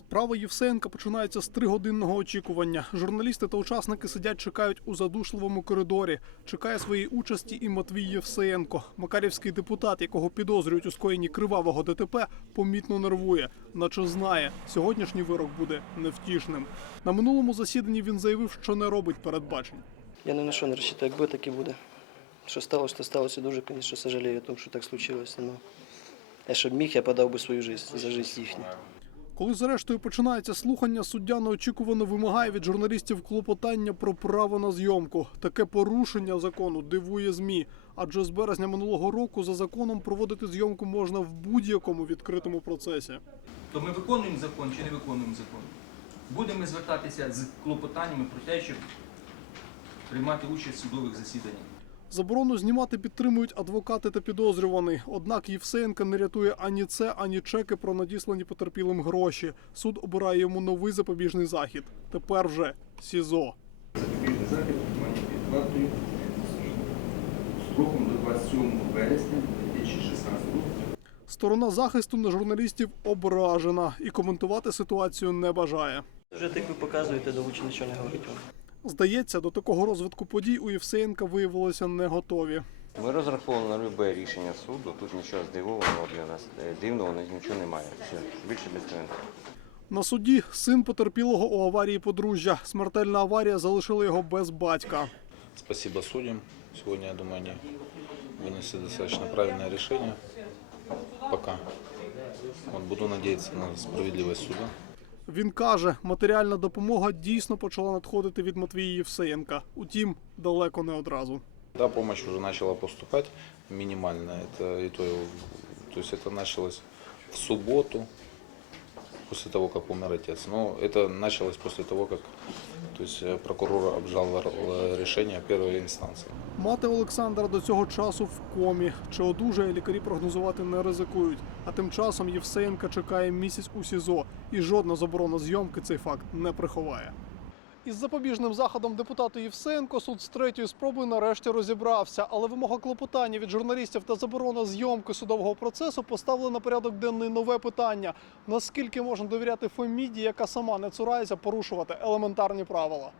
Справа Євсеєнка починається з тригодинного очікування. Журналісти та учасники сидять, чекають у задушливому коридорі. Чекає своєї участі і Матвій Євсеєнко. Макарівський депутат, якого підозрюють у скоєнні кривавого ДТП, помітно нервує, наче знає, сьогоднішній вирок буде невтішним. На минулому засіданні він заявив, що не робить передбачень. Я ні на що не розчитаю, якби так і буде. Що сталося, то сталося. Дуже, звісно, сожалею о том, що так случилось. Но я щоб міг, я подав би свою життя за життя їхню. Коли зрештою починається слухання, суддя неочікувано вимагає від журналістів клопотання про право на зйомку. Таке порушення закону дивує змі. Адже з березня минулого року за законом проводити зйомку можна в будь-якому відкритому процесі. То ми виконуємо закон чи не виконуємо закон? Будемо звертатися з клопотаннями про те, щоб приймати участь в судових засіданнях. Заборону знімати підтримують адвокати та підозрюваний. Однак Євсеєнка не рятує ані це, ані чеки про надіслані потерпілим гроші. Суд обирає йому новий запобіжний захід. Тепер вже СІЗО. Запобіжний захід під вартою строком до 27 вересня 2016 року. Сторона захисту на журналістів ображена і коментувати ситуацію не бажає. Вже так ви показуєте, лучше нічого не говорити вам. Здається, до такого розвитку подій у Євсеєнка виявилося не готові. Ми розраховували на любе рішення суду. Тут нічого здивованого для нас е, дивного нічого немає. Все більше без коментарів. На суді син потерпілого у аварії подружжя. Смертельна аварія залишила його без батька. Спасибо судьям. Сегодня, я думаю, они вынесли достаточно правильное решение. Пока. Вот, буду надеяться на справедливость суда. Він каже, матеріальна допомога дійсно почала надходити від Матвія Євсеєнка. Утім, далеко не одразу. Да, помощь уже начала поступать минимальная. Это, и то, то есть это началось в субботу, после того, как умер отец. Но это началось после того, как то есть, э, прокурор обжаловал э, решение первой инстанции. Мати Олександра до цього часу в комі. Чи одужає, лікарі прогнозувати не ризикують. А тим часом Євсеєнка чекає місяць у СІЗО, і жодна заборона зйомки цей факт не приховає. Із запобіжним заходом депутату Євсеєнко суд з третьої спроби нарешті розібрався, але вимога клопотання від журналістів та заборона зйомки судового процесу поставили на порядок денний нове питання: наскільки можна довіряти Феміді, яка сама не цурається порушувати елементарні правила.